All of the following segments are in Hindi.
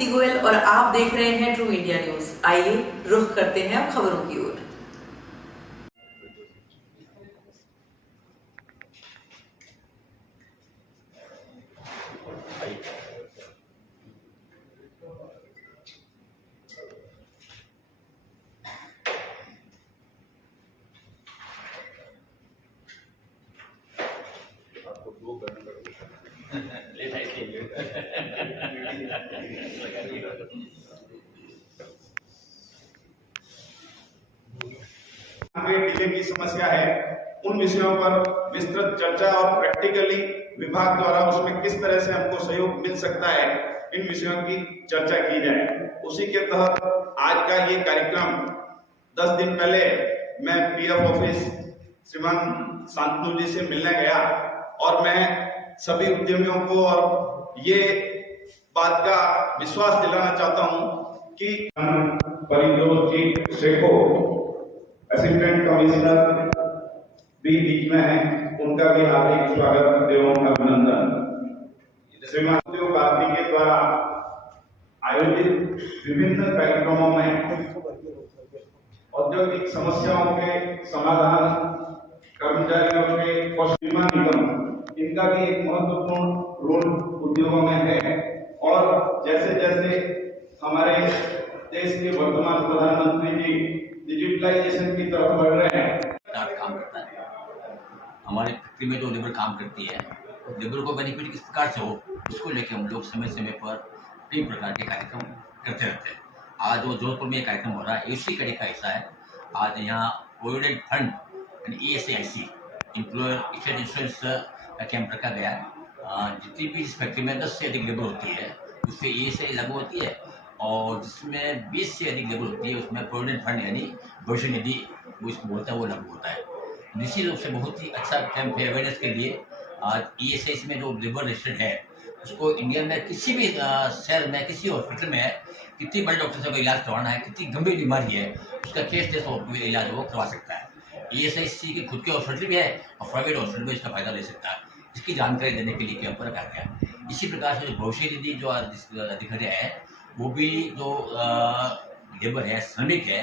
दीप्ति गोयल और आप देख रहे हैं ट्रू इंडिया न्यूज। आइए रुख करते हैं अब खबरों की ओर। डिले की समस्या है, उन विषयों पर विस्तृत चर्चा और प्रैक्टिकली विभाग द्वारा उसमें किस तरह से हमको सहयोग मिल सकता है, इन विषयों की चर्चा की जाए। उसी के तहत आज का ये कार्यक्रम 10 दिन पहले मैं पीएफ ऑफिस श्रीमान शांतनु जी से मिलने गया और मैं सभी उद्यमियों को और ये बात का विश्वास दिलाना चाहता हूं कि परिजोत जी शेखो असिस्टेंट कमिश्नर भी बीच में है, उनका भी हार्दिक स्वागत एवं अभिनंदन। श्रीमान उद्योग भारती के द्वारा आयोजित विभिन्न कार्यक्रमों में औद्योगिक समस्याओं के समाधान, कर्मचारियों के कौशल निगम, इनका भी एक महत्वपूर्ण रोल उद्योगों में है। और जैसे जैसे हमारे देश के वर्तमान प्रधानमंत्री जी डिजिटलाइजेशन की तरफ बढ़ रहे हैं, काम करता है। हमारे फैक्ट्री में जो लेबर काम करती है, लेबर को बेनिफिट किस प्रकार से हो, उसको लेकर हम लोग समय समय पर कई प्रकार के कार्यक्रम करते रहते हैं। आज जो जोधपुर में कार्यक्रम हो रहा है, इसी कड़ी का हिस्सा है। आज यहाँ प्रोविडेंट फंड यानी ESIC एम्प्लॉयर स्टेट इंश्योरेंस का कैंप रखा गया है। जितनी भी इस फैक्ट्री में 10 से अधिक लेबर होती है, उससे ESI लागू होती है, और जिसमें 20 से अधिक लेबर होती है, उसमें प्रोविडेंट फंड यानी भविष्य निधि वो इसको बोलता है, वो लागू होता है। निश्चित रूप से बहुत ही अच्छा कैंप है अवेयरनेस के लिए। आज ESI में जो लेबर रजिस्टर्ड है, उसको इंडिया में किसी भी शहर में, किसी हॉस्पिटल में कितनी बड़े डॉक्टर से कोई इलाज करवाना है, कितनी गंभीर बीमारी है, उसका केस जैसा इलाज वो करवा सकता है। ESIC के खुद के हॉस्पिटल भी है और प्राइवेट हॉस्पिटल में इसका फायदा ले सकता है। इसकी जानकारी देने के लिए कैंप रखा गया। इसी प्रकार से भविष्य निधि जो अधिकारी है, वो भी जो लेबर है, श्रमिक है,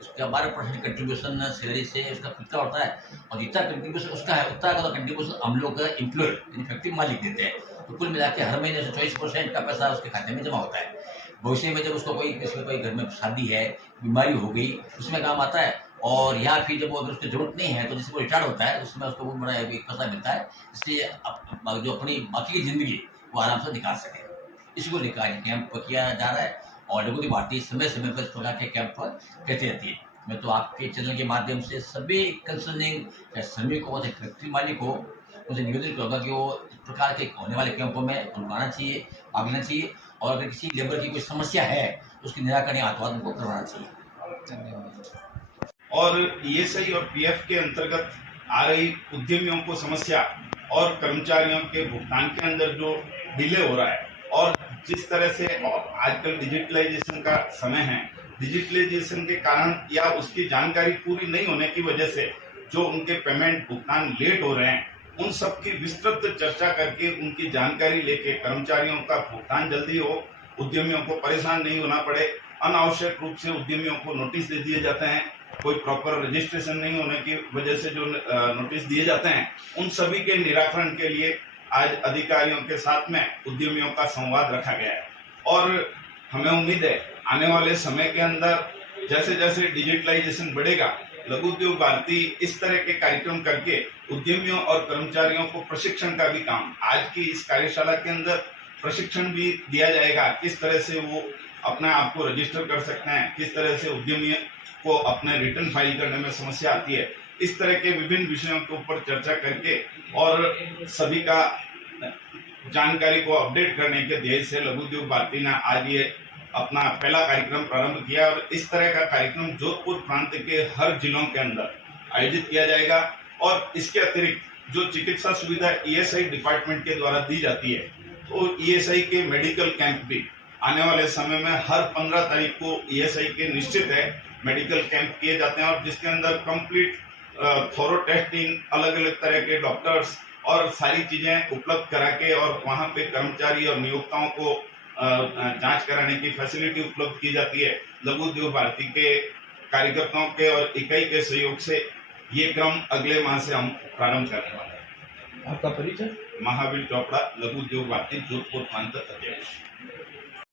उसका 12% कंट्रीब्यूशन सैलरी से उसका खुद का होता है, और जितना कंट्रीब्यूशन उसका है उतना का कंट्रीब्यूशन हम लोग एम्प्लॉयर यानी फैक्ट्री मालिक देते हैं। तो कुल मिला के हर महीने से 24% का पैसा उसके खाते में जमा होता है। भविष्य में जब उसको कोई घर में शादी है, बीमारी हो गई, उसमें काम आता है। और या फिर जब वो अगर उसकी जरूरत नहीं है तो जिसको रिटायर्ड होता है, उसमें उसको बहुत बड़ा एक पैसा मिलता है, इसलिए जो अपनी बाकी की जिंदगी वो आराम से निकाल सके। इसको लेकर कैंप किया जा रहा है और लघु भारती समय समय पर इस प्रकार के कैंप कहती रहती है। मैं तो आपके चैनल के माध्यम से सभी कंसर्निंग श्रमिकों से फैक्ट्री मालिक हो, मुझे निवेदन करूँगा कि वो इस प्रकार के होने वाले कैंपों में उनका चाहिए, भाग लेना चाहिए, और अगर किसी लेबर की कोई समस्या है तो उसकी निराकरण हाथों उनको करवाना चाहिए। धन्यवाद। और ESI और PF के अंतर्गत आ रही उद्यमियों को समस्या और कर्मचारियों के भुगतान के अंदर जो डिले हो रहा है, और जिस तरह से आजकल डिजिटलाइजेशन का समय है, डिजिटलाइजेशन के कारण या उसकी जानकारी पूरी नहीं होने की वजह से जो उनके पेमेंट भुगतान लेट हो रहे हैं, उन सब की विस्तृत चर्चा करके उनकी जानकारी लेके कर्मचारियों का भुगतान जल्दी हो, उद्यमियों को परेशान नहीं होना पड़े। अनावश्यक रूप से उद्यमियों को नोटिस दे दिए जाते हैं, कोई प्रॉपर रजिस्ट्रेशन नहीं होने की वजह से जो नोटिस दिए जाते हैं, उन सभी के निराकरण के लिए आज अधिकारियों के साथ में उद्यमियों का संवाद रखा गया है। और हमें उम्मीद है आने वाले समय के अंदर जैसे जैसे डिजिटलाइजेशन बढ़ेगा, लघु उद्योग भारती इस तरह के कार्यक्रम करके उद्यमियों और कर्मचारियों को प्रशिक्षण का भी काम, आज की इस कार्यशाला के अंदर प्रशिक्षण भी दिया जाएगा, किस तरह से वो अपने आप को रजिस्टर कर सकते हैं, किस तरह से उद्यमी को अपने रिटर्न फाइल करने में समस्या आती है। इस तरह के विभिन्न विषयों के ऊपर चर्चा करके और सभी का जानकारी को अपडेट करने के ध्येय से लघु उद्योग भारती ने आज ये अपना पहला कार्यक्रम प्रारंभ किया, और इस तरह का कार्यक्रम जोधपुर प्रांत के हर जिलों के अंदर आयोजित किया जाएगा। और इसके अतिरिक्त जो चिकित्सा सुविधा ESI डिपार्टमेंट के द्वारा दी जाती है, तो ESI के मेडिकल कैंप भी आने वाले समय में हर 15 तारीख को ESI के निश्चित है मेडिकल कैंप किए जाते हैं, और जिसके अंदर कंप्लीट थोरो टेस्टिंग, अलग अलग तरह के डॉक्टर्स और सारी चीजें उपलब्ध करा के और वहां पे कर्मचारी और नियोक्ताओं को जांच कराने की फैसिलिटी उपलब्ध की जाती है। लघु उद्योग भारती के कार्यकर्ताओं के और इकाई के सहयोग से ये क्रम अगले माह से हम प्रारंभ करने वाले हैं। आपका परिचय? महावीर चोपड़ा, लघु उद्योग भारती जोधपुर प्रांत अध्यक्ष।